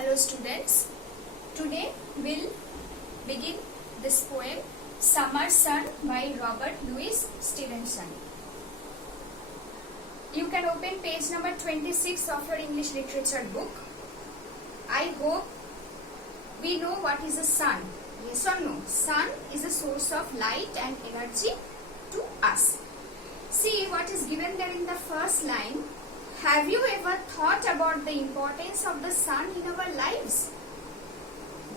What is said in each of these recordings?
Hello students, today we'll begin this poem Summer Sun by Robert Louis Stevenson. You can open page number 26 of your English literature book. I hope we know what is the sun. Yes or no? Sun is a source of light and energy to us. See what is given there in the first line. Have you ever thought about the importance of the sun in our lives?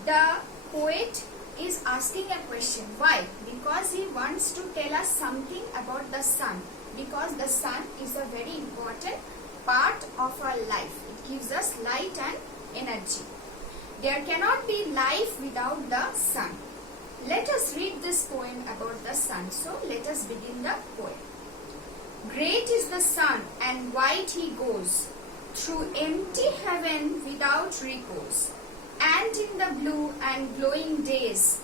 The poet is asking a question. Why? Because he wants to tell us something about the sun. Because the sun is a very important part of our life. It gives us light and energy. There cannot be life without the sun. Let us read this poem about the sun. So let us begin the poem. Great is the sun, and white he goes, through empty heaven without repose, and in the blue and glowing days,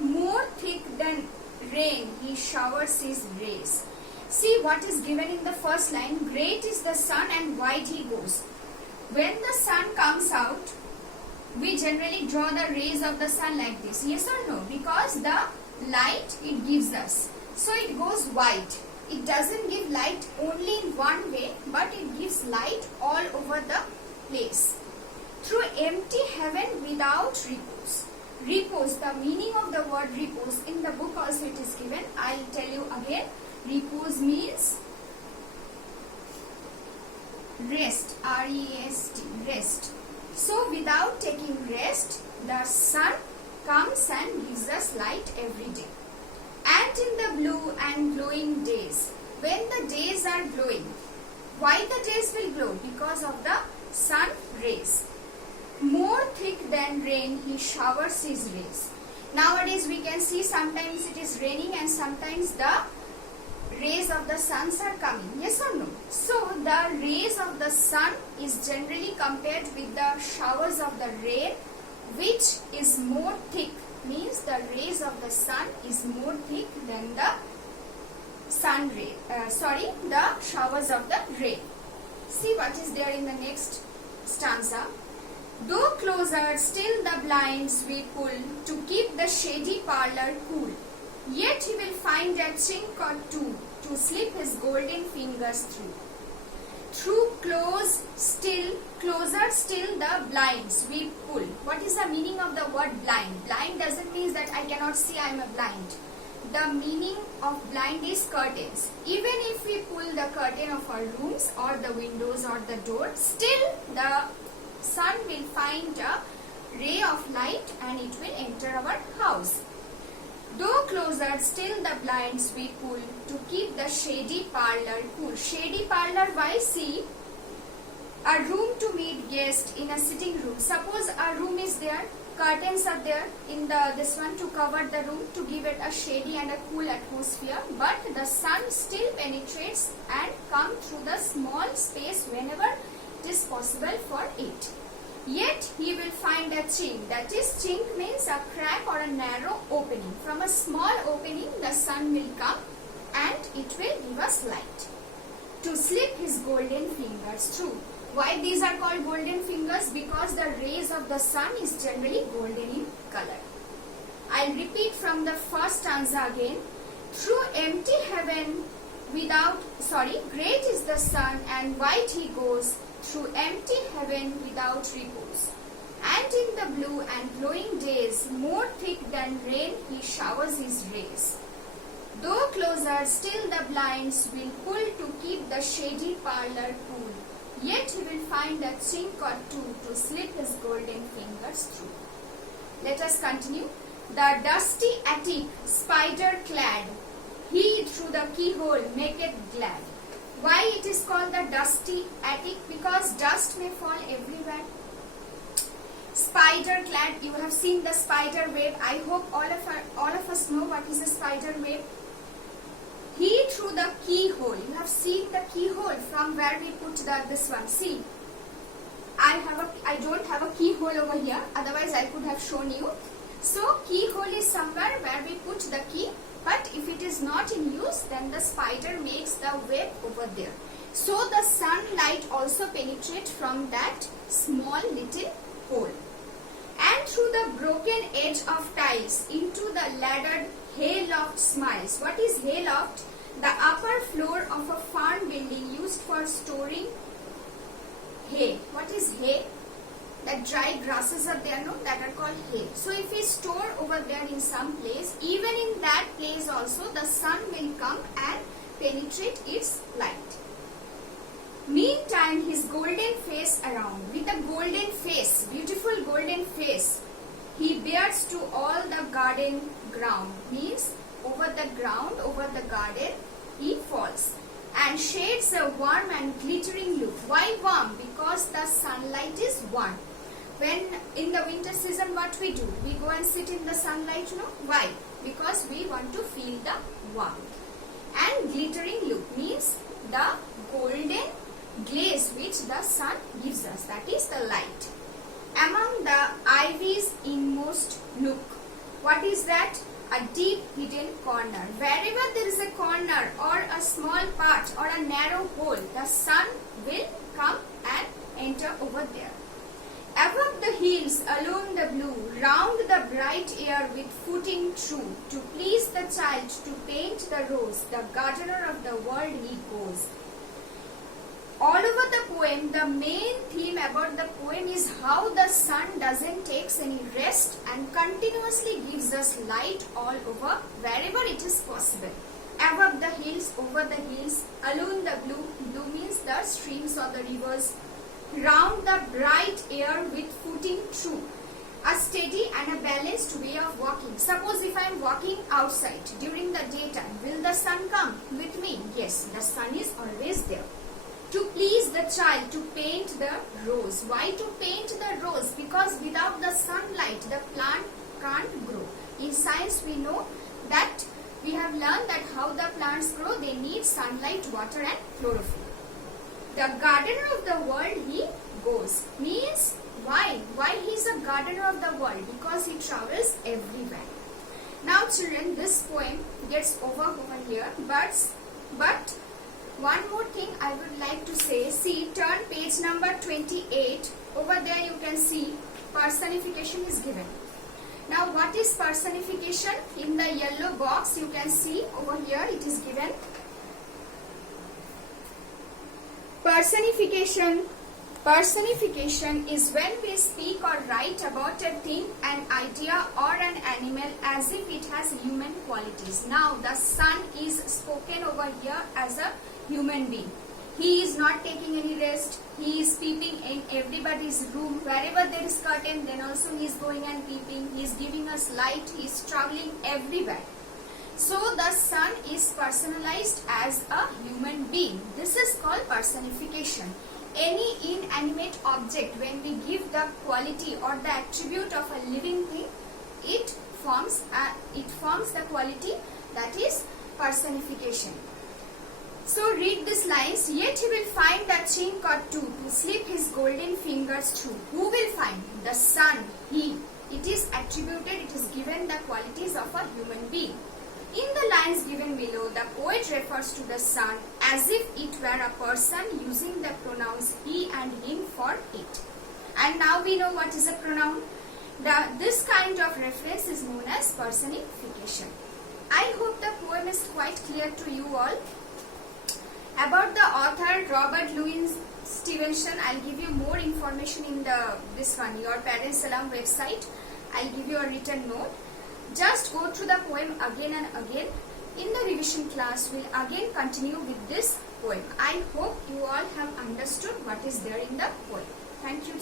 more thick than rain he showers his rays. See what is given in the first line. Great is the sun, and white he goes. When the sun comes out, we generally draw the rays of the sun like this. Yes or no? Because the light it gives us. So it goes white. It doesn't give light only in one way, but it gives light all over the place. Through empty heaven without repose. Repose, the meaning of the word repose, in the book also it is given. I'll tell you again. Repose means rest, R-E-S-T, rest. So without taking rest, the sun comes and gives us light every day. And in the blue and glowing days, when the days are glowing, why the days will glow? Because of the sun rays. More thick than rain, he showers his rays. Nowadays we can see sometimes it is raining and sometimes the rays of the suns are coming. Yes or no? So the rays of the sun is generally compared with the showers of the rain, which is more thick. Means the rays of the sun is more thick than the the showers of the rain. See what is there in the next stanza. Though closer, still the blinds we pull to keep the shady parlor cool. Yet he will find a chink or two to slip his golden fingers through. Closer still the blinds we pull. What is the meaning of the word blind? Blind doesn't mean that I cannot see, I am a blind. The meaning of blind is curtains. Even if we pull the curtain of our rooms or the windows or the door, still the sun will find a ray of light and it will enter our house. Though closer, still the blinds we pull to keep the shady parlor cool. Shady parlor, why? See, a room to meet guests in a sitting room. Suppose a room is there, curtains are there in this one to cover the room to give it a shady and a cool atmosphere. But the sun still penetrates and comes through the small space whenever it is possible for it. Yet he will find a chink. That is, chink means a crack or a narrow opening. From a small opening the sun will come and it will give us light. To slip his golden fingers through. Why these are called golden fingers? Because the rays of the sun is generally golden in color. I'll repeat from the first stanza again. Through empty heaven great is the sun and white he goes, through empty heaven without repose. And in the blue and glowing days, more thick than rain he showers his rays. Though closer, still the blinds will pull to keep the shady parlor cool. Yet he will find a chink or two to slip his golden fingers through. Let us continue. The dusty attic, spider clad, he through the keyhole maketh glad. Why it is called the dusty attic? Because dust may fall everywhere. Spider clad, you have seen the spider web. I hope all of us know what is a spider web. He through the keyhole. You have seen the keyhole from where we put this one. See, I don't have a keyhole over here. Otherwise, I could have shown you. So, keyhole is somewhere where we put the key. But if it is not in use, then the spider makes the web over there. So the sunlight also penetrates from that small little hole. And through the broken edge of tiles into the laddered hayloft smiles. What is hayloft? The upper floor of a farm building used for storing hay. What is hay? That dry grasses are there, no? That are called hay. So if we store over there in some place, even in that place also the sun will come and penetrate its light. Meantime, his golden face around, with a golden face, beautiful golden face, he bears to all the garden ground, means over the ground, over the garden, he falls and shades a warm and glittering look. Why warm? Because the sunlight is warm. When in the winter season, what we do? We go and sit in the sunlight, no? Why? Because we want to feel the warmth. And glittering look means the golden glaze which the sun gives us, that is the light. Among the ivy's inmost nook, what is that? A deep hidden corner. Wherever there is a corner or a small part or a narrow hole, the sun will come and enter over there. Above the hills, along the blue, round the bright air with footing true, to please the child, to paint the rose, the gardener of the world he goes. All over the poem, the main theme about the poem is how the sun doesn't take any rest and continuously gives us light all over wherever it is possible. Above the hills, over the hills, along the blue, blue means the streams or the rivers, round the bright air with footing true, a steady and a balanced way of walking. Suppose if I am walking outside during the daytime, will the sun come with me? Yes, the sun is always there. To please the child, to paint the rose. Why to paint the rose? Because without the sunlight, the plant can't grow. In science, we know that we have learned that how the plants grow, they need sunlight, water and chlorophyll. The gardener of the world he goes. Means why? Why he is a gardener of the world? Because he travels everywhere. Now children, this poem gets over here, but one more thing I would like to say. See, turn page number 28. Over there you can see personification is given. Now what is personification? In the yellow box you can see over here it is given. Personification. Personification is when we speak or write about a thing, an idea or an animal as if it has human qualities. Now the sun is spoken over here as a human being. He is not taking any rest. He is peeping in everybody's room. Wherever there is curtain, then also he is going and peeping. He is giving us light. He is traveling everywhere. So the sun is personalized as a human being. This is called personification. Any inanimate object, when we give the quality or the attribute of a living thing, it forms the quality, that is personification. So read these lines. Yet he will find a chink or two to slip his golden fingers through. Who will find? The sun, he. It is attributed, it is given the qualities of a human being. In the lines given below, the poet refers to the sun as if it were a person, using the pronouns he and him for it. And now we know what is a pronoun. This kind of reference is known as personification. I hope the poem is quite clear to you all. About the author Robert Louis Stevenson, I'll give you more information in this one, your Parents Alarm website. I'll give you a written note. Just go through the poem again and again. In the revision class, we'll again continue with this poem. I hope you all have understood what is there in the poem. Thank you.